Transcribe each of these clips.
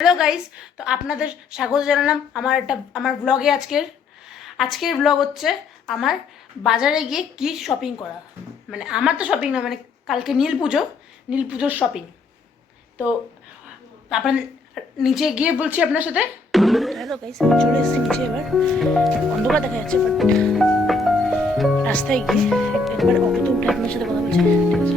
Hello guys, তো আপনাদের স্বাগত জানালাম আমার ব্লগে। আজকের ব্লগ হচ্ছে আমার বাজারে গিয়ে কি শপিং করা। মানে আমার তো শপিং না, মানে কালকে নীল পুজোর শপিং। তো আপনার নিচে গিয়ে বলছি আপনার সাথে। হ্যালো গাইস, আমি চলে এসেছি নিচে। এবার অন্ধকার দেখা যাচ্ছে, বাট রাস্তায় গিয়ে একবার অটোতে উঠে আপনার সাথে কথা বলছি, ঠিক আছে?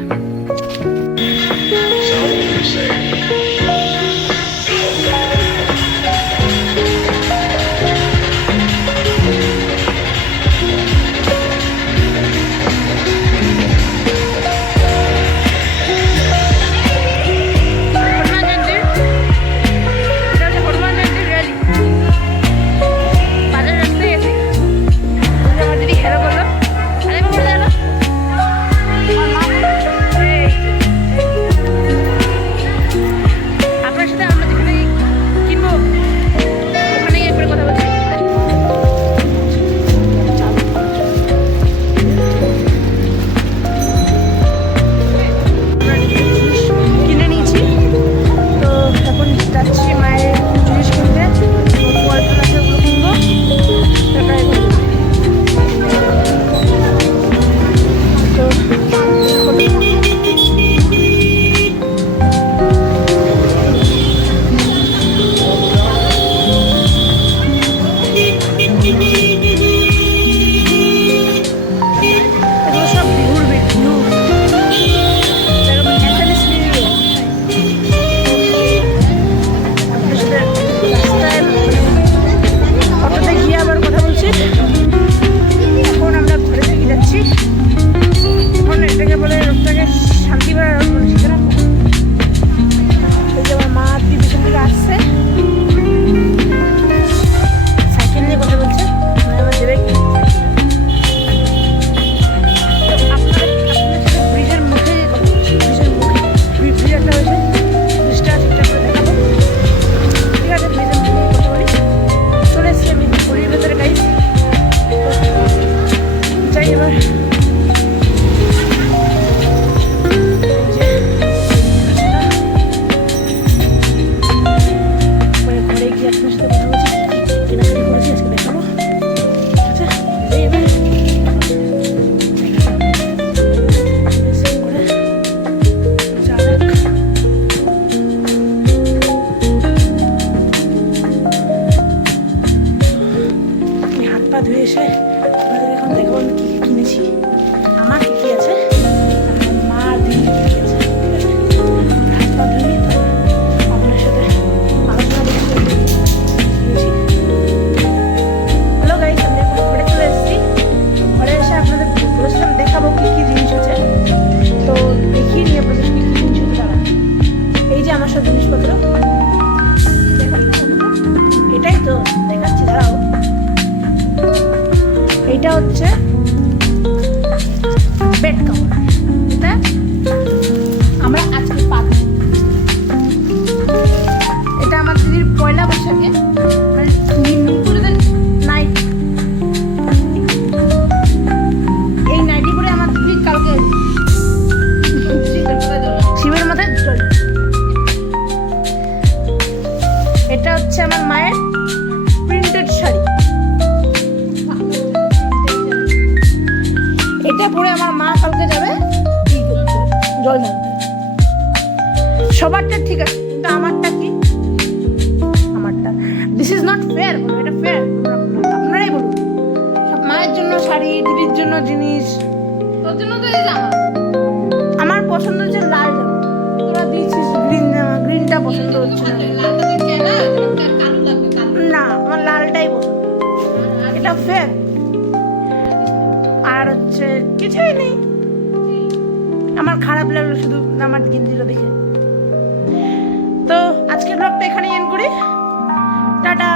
ধুয়ে এসে আপনাদের এখন দেখবো আমি কী কী কিনেছি, আমার কী কী আছে, মা আর দিদি কী কী আছে। হাত পা ধুয়ে আপনার সাথে আলোচনা করতে কিনেছি। হ্যালো গাইস, আমি এখন ঘরে চলে এসেছি। ঘরে এসে আপনাদের বলেছিলাম দেখাবো কী কী জিনিস আছে, তো দেখিয়ে নিই আপনাদের কী কী জিনিস হচ্ছে। তারা এই যে আমার সব জিনিসপত্র, এটাই তো দেখাচ্ছি, দাঁড়াও। এটা হচ্ছে বেড কভার, এটা আমরা আজকে পাবো। এটা আমার দিদির পয়লা বৈশাখে নাইট, এই নাইটি পরে আমার দিদি কালকে শিবের মাথায় জল। এটা হচ্ছে আমার মায়ের প্রিন্টেড শাড়ি, এটা পরে আমার মা কালকে যাবে জল ঢালতে। সবারটা ঠিক আছে, কিন্তু আমারটা কি? আমারটা দিস ইজ নট ফেয়ার। এটা ফেয়ার? আপনারাই বলুন। মায়ের জন্য শাড়ি, দিদির জন্য জিনিস, তোর জন্য তো এই জামা। আমার পছন্দ হচ্ছে লাল জামা, তোরা দিয়েছিস গ্রিন জামা। গ্রিনটা পছন্দ হচ্ছে না, আমার লালটাই পছন্দ। এটা ফেয়ার? আর হচ্ছে কিছুই নেই। আমার খারাপ লাগলো শুধু আমার গেঞ্জিটা দেখে। তো আজকের ব্লগটা এখানেই এন্ড করি। টাটা।